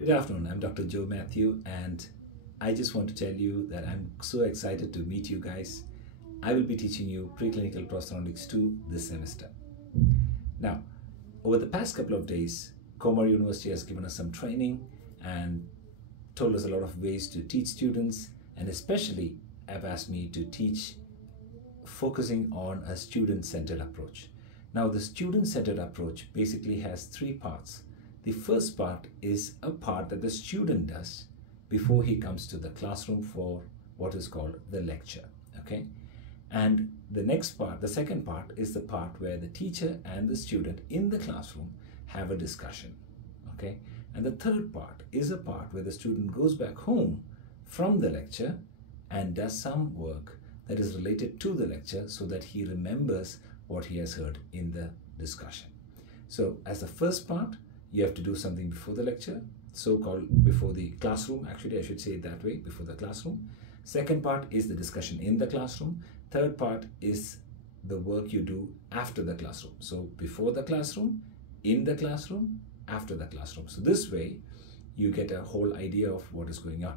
Good afternoon, I'm Dr. Joe Matthew, and I just want to tell you that I'm so excited to meet you guys. I will be teaching you Preclinical Prosthodontics 2 this semester. Now, over the past couple of days, Comar University has given us some training and told us a lot of ways to teach students, and especially have asked me to teach focusing on a student-centered approach. Now, the student-centered approach basically has three parts. The first part is a part that the student does before he comes to the classroom for what is called the lecture, okay? And the next part, the second part, is the part where the teacher and the student in the classroom have a discussion, okay? And the third part is a part where the student goes back home from the lecture and does some work that is related to the lecture so that he remembers what he has heard in the discussion. So as the first part, you have to do something before the lecture, so-called before the classroom. Actually, I should say it that way, before the classroom. Second part is the discussion in the classroom. Third part is the work you do after the classroom. So before the classroom, in the classroom, after the classroom. So this way, you get a whole idea of what is going on.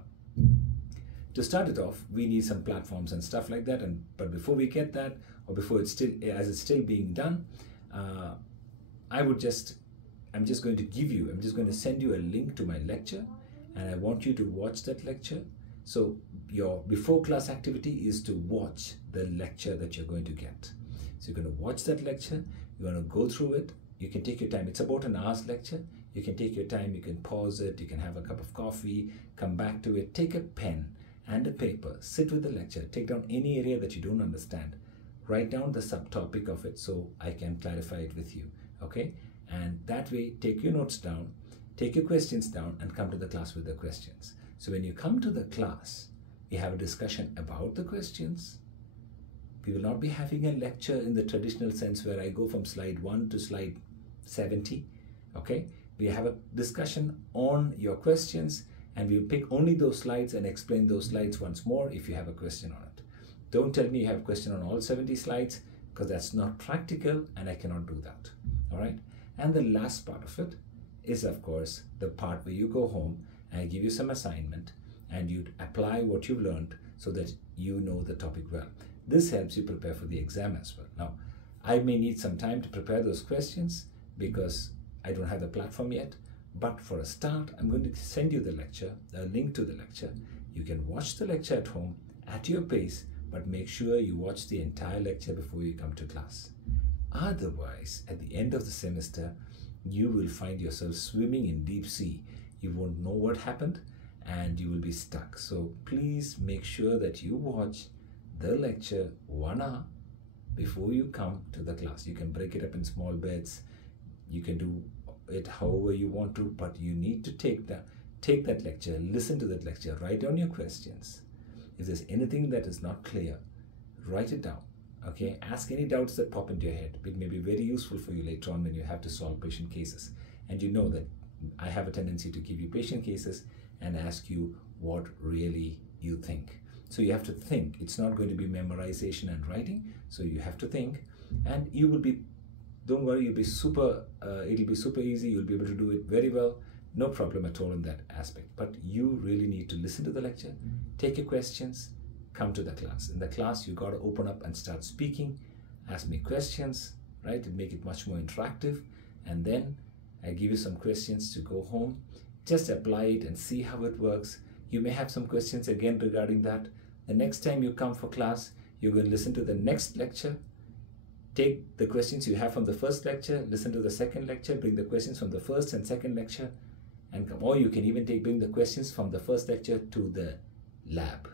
To start it off, we need some platforms and stuff like that. But before we get that, or before it's still being done, I'm just going to send you a link to my lecture, and I want you to watch that lecture. So your before class activity is to watch the lecture that you're going to get. So you're going to watch that lecture, you're going to go through it. You can take your time. It's about an hour's lecture. You can take your time, you can pause it, you can have a cup of coffee, come back to it, take a pen and a paper, sit with the lecture, take down any area that you don't understand, write down the subtopic of it so I can clarify it with you, okay? And that way, take your notes down, take your questions down, and come to the class with the questions. So when you come to the class, we have a discussion about the questions. We will not be having a lecture in the traditional sense where I go from slide 1 to slide 70, okay? We have a discussion on your questions, and we'll pick only those slides and explain those slides once more if you have a question on it. Don't tell me you have a question on all 70 slides, because that's not practical and I cannot do that, all right? And the last part of it is, of course, the part where you go home and I give you some assignment and you apply what you've learned so that you know the topic well. This helps you prepare for the exam as well. Now, I may need some time to prepare those questions because I don't have the platform yet, but for a start, I'm going to send you the lecture, a link to the lecture. You can watch the lecture at home at your pace, but make sure you watch the entire lecture before you come to class. Otherwise, at the end of the semester, you will find yourself swimming in deep sea. You won't know what happened and you will be stuck. So please make sure that you watch the lecture 1 hour before you come to the class. You can break it up in small bits. You can do it however you want to, but you need to take that lecture, listen to that lecture, write down your questions. If there's anything that is not clear, write it down. Okay, ask any doubts that pop into your head. It may be very useful for you later on when you have to solve patient cases. And you know that I have a tendency to give you patient cases and ask you what really you think. So you have to think. It's not going to be memorization and writing. So you have to think, and you will be, don't worry, it'll be super easy. You'll be able to do it very well. No problem at all in that aspect. But you really need to listen to the lecture, take your questions, come to the class. In the class, you got to open up and start speaking, ask me questions, right? And make it much more interactive. And then I give you some questions to go home. Just apply it and see how it works. You may have some questions again regarding that. The next time you come for class, you're going to listen to the next lecture. Take the questions you have from the first lecture, listen to the second lecture, bring the questions from the first and second lecture, and come. Or you can even bring the questions from the first lecture to the lab.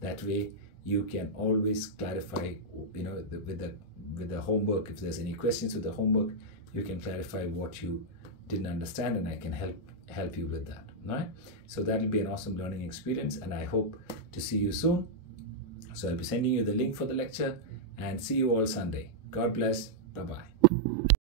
That way, you can always clarify, you know, with the homework. If there's any questions with the homework, you can clarify what you didn't understand, and I can help you with that. All right? So that'll be an awesome learning experience, and I hope to see you soon. So I'll be sending you the link for the lecture, and see you all Sunday. God bless. Bye-bye.